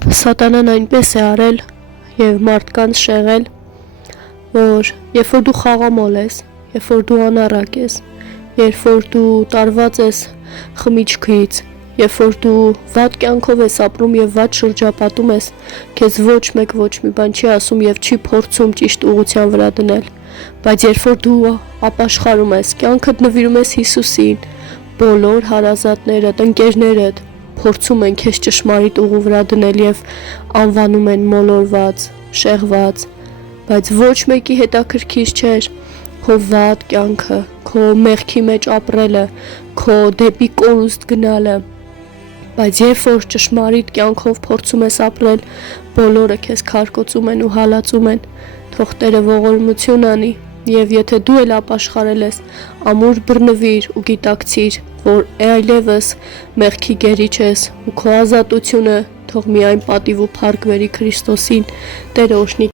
Սատանան այնպես է արել եւ մարդկանց շեղել, որ երբ որ դու խաղամոլ ես, երբ որ դու անառակ ես, երբ որ դու տարված ես խմիչքից, երբ որ դու վատ կյանքով ես ապրում եւ վատ շրջապատում ես, քեզ ոչ մեկ ոչ մի բան չի ասում եւ չի փորձում ճիշտ ուղղության վրա դնել, բայց երբ որ դու ապաշխարում ես, կյանքդ նվիրում ես Հիսուսին, բոլոր հարազատներդ, ընկերներդ փորձում են քեզ ճշմարիտ ուղու վրա դնել եւ անվանում են մոլորված, շեղված, բայց ոչ մեկի հետաքրքիր չէր քո վատ կյանքը, քո մեղքի մեջ ապրելը, քո դեպի կորուստ գնալը, բայց երբ որ ճշմարիտ կյանքով փորձում ես ապրել, բոլորը քեզ քարկոծում են ու հալածում են, թող Տերը ողորմություն անի եւ եթե դու էլ ապաշխարել ես, ամուր բռնվիր ու գիտակցիր, որ այլևս մեղքի գերի չես ու քո ազատությունը թող միայն պատիվ ու փառք բերի Քրիստոսին, Տերը օրհնի